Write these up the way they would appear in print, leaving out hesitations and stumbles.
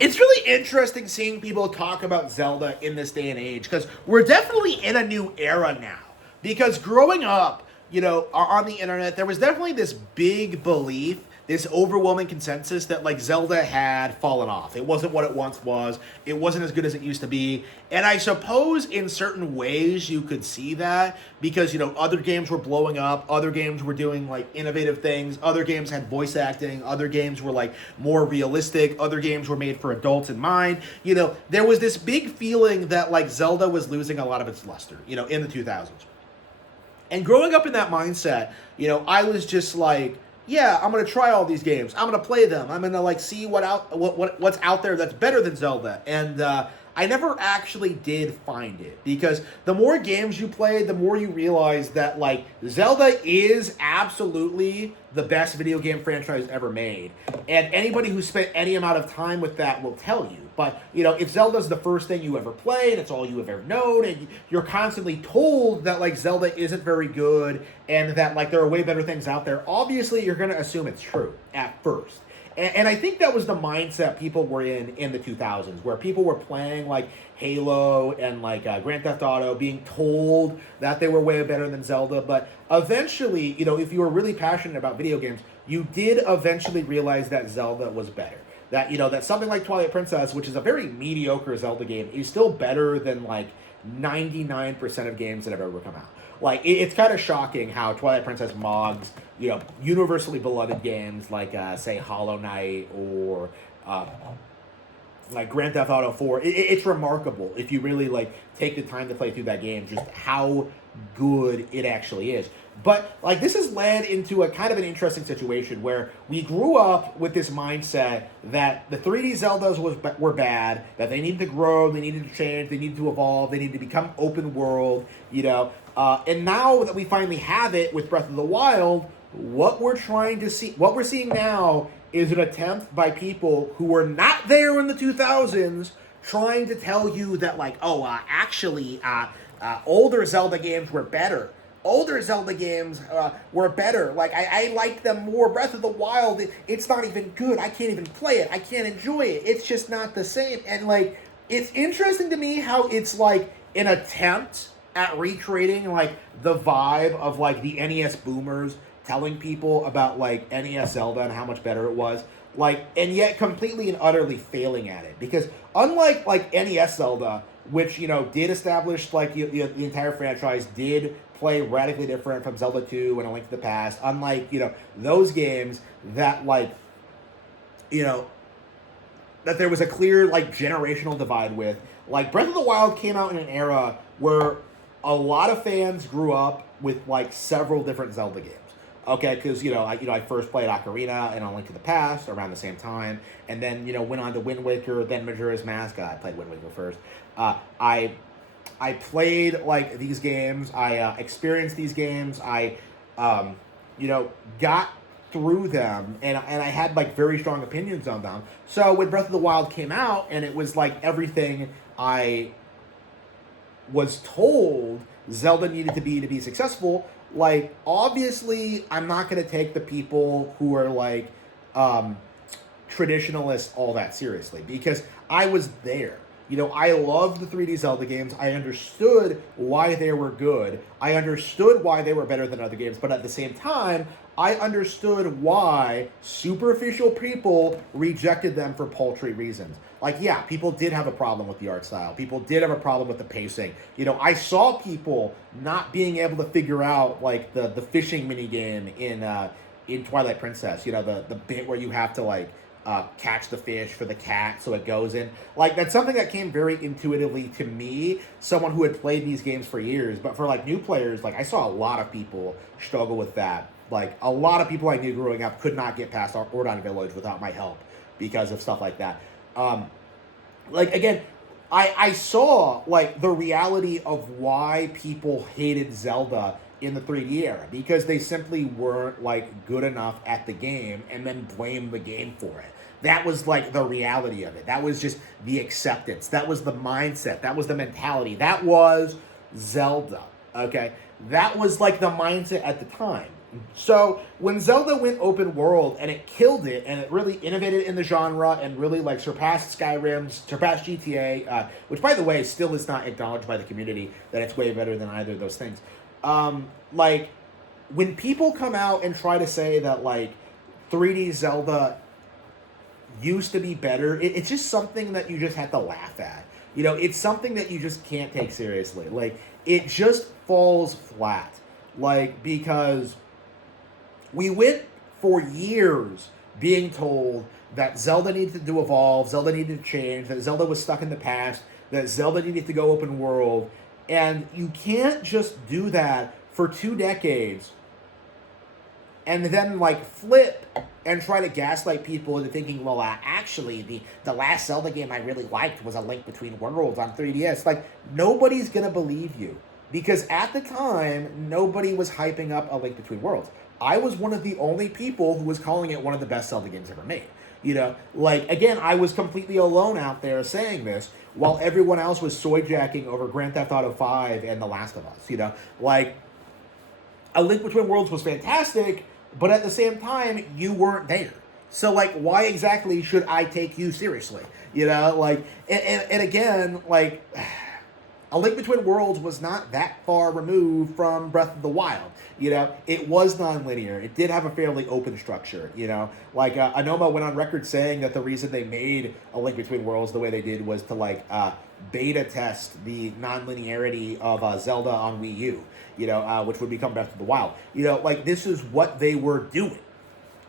It's really interesting seeing people talk about Zelda in this day and age because we're definitely in a new era now. Because growing up, on the internet, there was definitely this big belief, this overwhelming consensus that like Zelda had fallen off. It wasn't what it once was. It wasn't as good as it used to be. And I suppose in certain ways you could see that because other games were blowing up, other games were doing like innovative things, other games had voice acting, other games were like more realistic, other games were made for adults in mind. There was this big feeling that like Zelda was losing a lot of its luster, in the 2000s. And growing up in that mindset, I was just like, yeah, I'm gonna try all these games. I'm gonna play them. I'm gonna like see what's out there that's better than Zelda. And I never actually did find it because the more games you play, the more you realize that like Zelda is absolutely the best video game franchise ever made. And anybody who spent any amount of time with that will tell you. But if Zelda's the first thing you ever played, it's all you have ever known, and you're constantly told that like Zelda isn't very good and that like there are way better things out there, obviously you're gonna assume it's true at first. And I think that was the mindset people were in the 2000s, where people were playing like Halo and like Grand Theft Auto, being told that they were way better than Zelda. But eventually, if you were really passionate about video games, you did eventually realize that Zelda was better. That something like Twilight Princess, which is a very mediocre Zelda game, is still better than like 99% of games that have ever come out. Like, it's kind of shocking how Twilight Princess mogs, universally beloved games like, say, Hollow Knight or like Grand Theft Auto 4. It's remarkable if you really, like, take the time to play through that game, just how good it actually is. But, like, this has led into a kind of an interesting situation where we grew up with this mindset that the 3D Zeldas were bad, that they needed to grow, they needed to change, they needed to evolve, they needed to become open world, and now that we finally have it with Breath of the Wild, what we're seeing now is an attempt by people who were not there in the 2000s trying to tell you that, like, older Zelda games were better. Older Zelda games were better. Like, I liked them more. Breath of the Wild, it's not even good. I can't even play it. I can't enjoy it. It's just not the same. And, like, it's interesting to me how it's, like, an attempt at recreating, like, the vibe of, like, the NES boomers telling people about, like, NES Zelda and how much better it was. Like, and yet completely and utterly failing at it. Because unlike, like, NES Zelda, which, did establish, like, the entire franchise, did play radically different from Zelda 2 and A Link to the Past, unlike, those games that, like, that there was a clear, like, generational divide with. Like, Breath of the Wild came out in an era where a lot of fans grew up with, like, several different Zelda games. Okay, because, I first played Ocarina and A Link to the Past around the same time, and then, went on to Wind Waker, then Majora's Mask. I played Wind Waker first. I played, like, these games. I experienced these games. I, got through them, and I had, like, very strong opinions on them. So when Breath of the Wild came out, and it was, like, everything I was told Zelda needed to be successful, like, obviously, I'm not going to take the people who are, like, traditionalists all that seriously, because I was there. I loved the 3D Zelda games. I understood why they were good. I understood why they were better than other games, but at the same time, I understood why superficial people rejected them for paltry reasons. Like, yeah, people did have a problem with the art style. People did have a problem with the pacing. I saw people not being able to figure out, like, the fishing minigame in Twilight Princess. The bit where you have to, like, catch the fish for the cat so it goes in. Like, that's something that came very intuitively to me, someone who had played these games for years. But for, like, new players, like, I saw a lot of people struggle with that. Like, a lot of people I knew growing up could not get past Ordon Village without my help because of stuff like that. Like, again, I saw, like, the reality of why people hated Zelda in the 3D era, because they simply weren't, like, good enough at the game and then blamed the game for it. That was, like, the reality of it. That was just the acceptance. That was the mindset. That was the mentality. That was Zelda, okay? That was, like, the mindset at the time. So when Zelda went open world and it killed it and it really innovated in the genre and really like surpassed Skyrim, surpassed GTA, which by the way still is not acknowledged by the community that it's way better than either of those things. Like when people come out and try to say that like 3D Zelda used to be better, it's just something that you just have to laugh at. You know, it's something that you just can't take seriously. Like it just falls flat. Like because we went for years being told that Zelda needed to evolve, Zelda needed to change, that Zelda was stuck in the past, that Zelda needed to go open world. And you can't just do that for 2 decades and then like flip and try to gaslight people into thinking, well, actually, the last Zelda game I really liked was A Link Between Worlds on 3DS. Like, nobody's going to believe you. Because at the time, nobody was hyping up A Link Between Worlds. I was one of the only people who was calling it one of the best Zelda games ever made. You know, like, again, I was completely alone out there saying this, while everyone else was soy-jacking over Grand Theft Auto 5 and The Last of Us, you know? Like, A Link Between Worlds was fantastic, but at the same time, you weren't there. So, like, why exactly should I take you seriously? You know, like, and again, like, A Link Between Worlds was not that far removed from Breath of the Wild. You know, it was non-linear. It did have a fairly open structure, you know. Like, Anoma went on record saying that the reason they made A Link Between Worlds the way they did was to, like, beta test the non-linearity of Zelda on Wii U, you know, which would become Breath of the Wild. You know, like, this is what they were doing,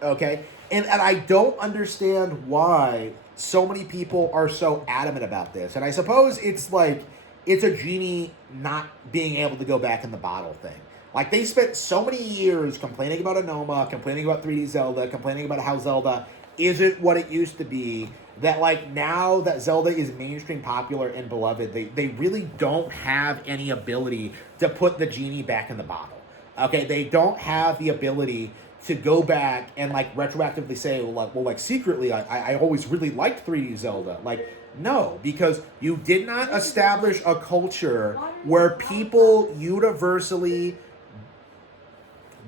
okay? And I don't understand why so many people are so adamant about this. And I suppose it's, like, it's a genie not being able to go back in the bottle thing. Like, they spent so many years complaining about Anoma, complaining about 3D Zelda, complaining about how Zelda isn't what it used to be, that, like, now that Zelda is mainstream popular and beloved, they really don't have any ability to put the genie back in the bottle. Okay, they don't have the ability to go back and, like, retroactively say, well, secretly, I always really liked 3D Zelda. Like, no, because you did not establish a culture where people universally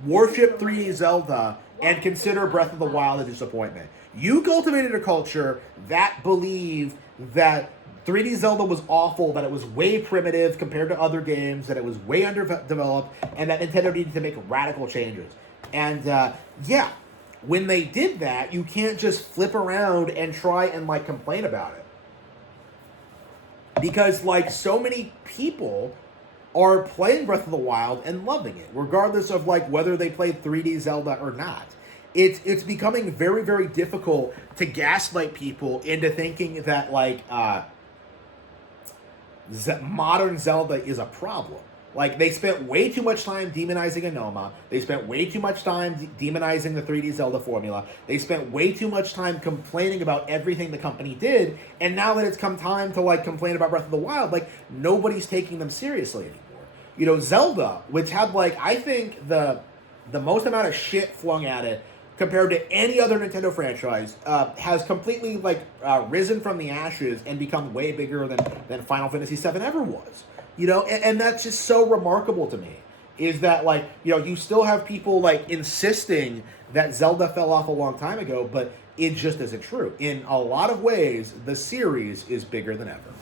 worship 3D Zelda and consider Breath of the Wild a disappointment. You cultivated a culture that believed that 3D Zelda was awful, that it was way primitive compared to other games, that it was way underdeveloped, and that Nintendo needed to make radical changes. And, yeah, when they did that, you can't just flip around and try and, like, complain about it. Because, like, so many people are playing Breath of the Wild and loving it, regardless of, like, whether they played 3D Zelda or not. It's becoming very, very difficult to gaslight people into thinking that, like, modern Zelda is a problem. Like, they spent way too much time demonizing Anoma. They spent way too much time demonizing the 3D Zelda formula. They spent way too much time complaining about everything the company did. And now that it's come time to, like, complain about Breath of the Wild, like, nobody's taking them seriously anymore. You know, Zelda, which had, like, I think the most amount of shit flung at it compared to any other Nintendo franchise, has completely, like, risen from the ashes and become way bigger than Final Fantasy VII ever was. You know, and that's just so remarkable to me, is that, like, you know, you still have people, like, insisting that Zelda fell off a long time ago, but it just isn't true. In a lot of ways, the series is bigger than ever.